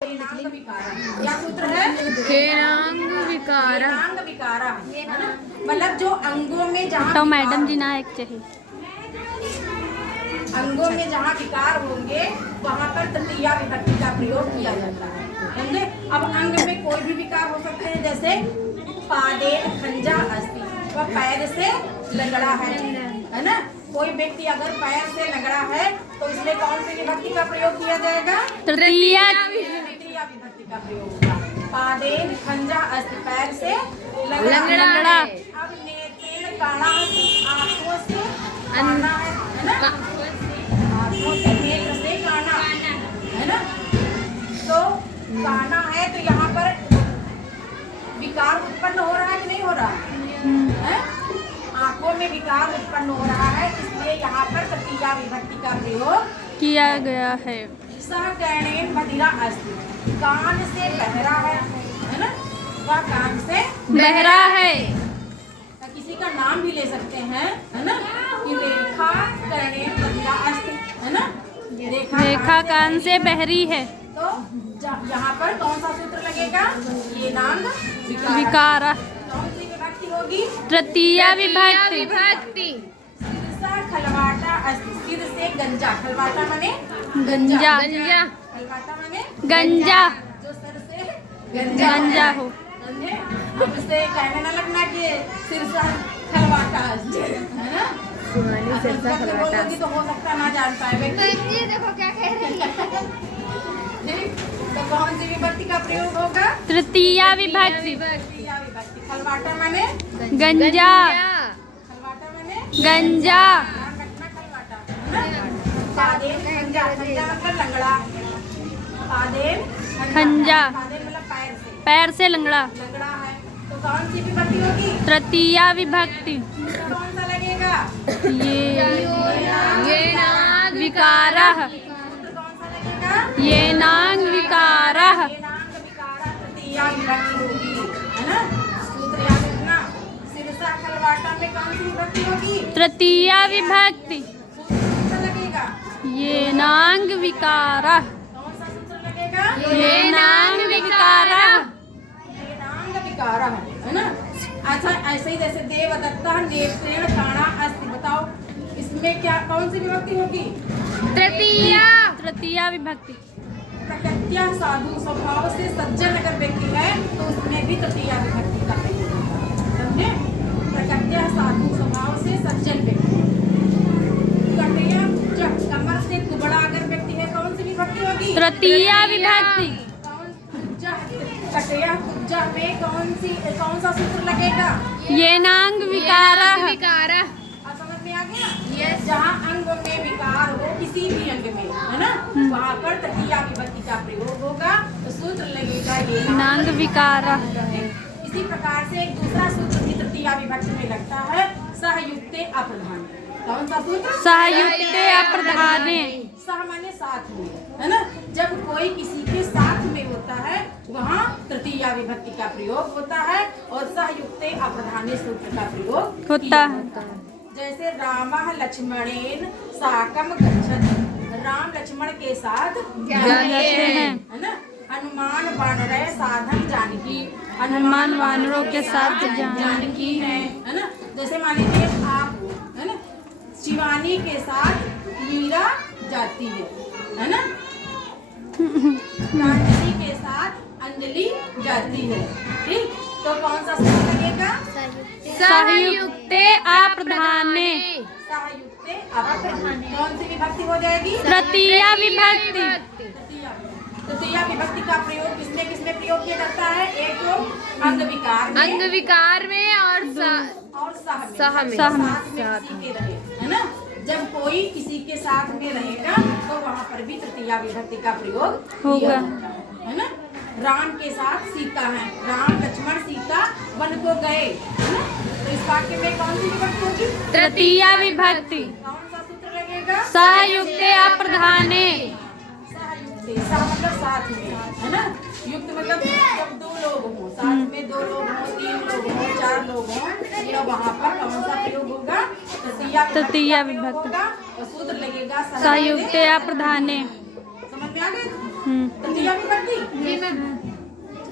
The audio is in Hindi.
क्या सूत्र है? केनांग विकारा। केनांग विकारा मतलब जो अंगों में जहाँ तो मैडम जी ना एक चाहिए अंगों में जहाँ विकार होंगे वहाँ पर तृतीया विभक्ति का प्रयोग किया जाता है। समझे? अब अंग में कोई भी विकार हो सकते हैं, जैसे पादे खंजा अस्ति, वह पैर से लंगड़ा है ना। कोई व्यक्ति अगर पैर से लंगड़ा है तो इसमें कौन सी विभक्ति का प्रयोग किया जाएगा? तृतीया विभक्ति का प्रयोग होगा। पादेन खंजा अस्ति, पैर से लंगड़ा। अब नेत्रेण काणा, आंखों से काना है ना, आंखों से नेत्र से काना है ना। तो काना है तो यहाँ पर विकार उत्पन्न हो रहा है कि नहीं हो रहा है? आंखों में विकार उत्पन्न हो रहा है, इसलिए यहाँ पर तृतीया विभक्ति का प्रयोग किया गया है। सह कर्णेन बधिरा अस्ति, कान से बहरा है ना, वह कान से बहरा है। तो किसी का नाम भी ले सकते हैं है ना, कि रेखा कर्णेन बधिरा अस्ति है ना, रेखा कान से बहरी है। तो यहाँ पर कौन सा सूत्र लगेगा? ये नाम विकारा। कौन सी विभक्ति होगी? तृतीया विभक्ति। खलवाटा अस्ति, सिर से गंजा, खलवाटा माने गंजा। खलवाटा माने गंजा जो सर से गंजा हो। समझे? अब इससे कहने ना लगना कि सिर से खलवाटा अस्ति है ना। सिर से खलवाटा तो हो सकता ना जान पाए व्यक्ति। देखो क्या कह रही है। तो कौन सी विभक्ति का प्रयोग होगा? तृतीया विभक्ति। तृतीया विभक्ति। खलवाटा माने गंजा। खलवाटा माने गंजा। पादेन खंजा, खंजा मतलब लंगड़ा। पादेन खंजा पादेन मतलब पैर से लंगड़ा। लंगड़ा है तो कौन सी विभक्ति होगी? तृतीया विभक्ति। कौन सा लगेगा? ये विकारा। कौन सा लगेगा? ये नांग विकारा। नांग विकारा तृतीया विभक्ति होगी है ना। सूत्र याद रखना। सिरसा खलवाटा में कौन सी विभक्ति होगी? तृतीया विभक्ति। कौन सा लगेगा? ये नांग विकारा। कौन सा सूत्र लगेगा? ये नांग विकारा। ये नांग विकारा है ना। अच्छा, ऐसे ही जैसे देवदत्ता नेत्रेण काणा अस्ति, बताओ इसमें क्या कौन सी विभक्ति होगी? तृतीया विभक्ति। प्रकृत्या साधु स्वभाव से सज्जन अगर व्यक्ति है तो उसमें भी तृतीया विभक्ति का प्रयोग होगा। समझे? प्रकृत्या साधु स्वभाव से सज्जन व्यक्ति। कटया कमर से कुबड़ा अगर व्यक्ति है, कौन सी विभक्ति होगी? तृतीया विभक्ति। कटया कुब्जा में कौन सा सूत्र लगेगा? ये नांग विकारा। समझ में आ गया? यस। जहाँ अंग में विकार हो, किसी भी अंग में है ना, वहाँ पर तृतीया विभक्ति का प्रयोग होगा तो सूत्र लगेगा ये नांग विकारा। इसी प्रकार से एक दूसरा सूत्र भी तृतीया विभक्ति में लगता है, सहयुक्ते अप्रधान। कौन सा सूत्र? सहयुक्ते अप्रधाने। सह माने साथ में है ना। जब कोई किसी के साथ में होता है वहाँ तृतीया विभक्ति का प्रयोग होता है और सहयुक्ते अप्रधाने सूत्र का प्रयोग होता है। जैसे रामः लक्ष्मणेन साकं गच्छति, राम लक्ष्मण के साथ जाते हैं है ना। हनुमान वानरः साधन जानकी, हनुमान वानरों के साथ जानकी है ना। जैसे मान लीजिए आप है ना, शिवानी के साथ मीरा जाती है ना। प्रांजलि के साथ अंजलि जाती है। ठीक, तो कौन सा सूत्र लगेगा? सहयुक्ते अप्रधाने। सहयुक्ते अप्रधाने। कौन सी विभक्ति हो जाएगी? तृतीया विभक्ति। तृतीया विभक्ति का प्रयोग किसमें प्रयोग किया जाता है? एक तो अंग विकार में और सह में किसी के रहे है ना। जब कोई किसी के साथ में रहेगा तो वहाँ पर भी तृतीया विभक्ति का प्रयोग होगा है ना। राम के साथ सीता है, राम लक्ष्मण सीता वन को गए है ना, तो इस वाक्य में कौन सी विभक्ति होगी? तृतीया विभक्ति। कौन सा सूत्र लगेगा? सहयुक्ते अप्रधाने। सहयुक्ते, सह मतलब साथ में है ना, युक्त मतलब जब दो लोग हों, साथ में दो लोग हों, तीन लोग हों, चार लोग हों, तो वहाँ पर कौन सा प्रयोग होगा? तृतीया विभक्ति विभक्ति। और सूत्र लगेगा सहयुक्ते अप्रधाने। समझ में आ गया? हम्म। तृतीया विभक्ति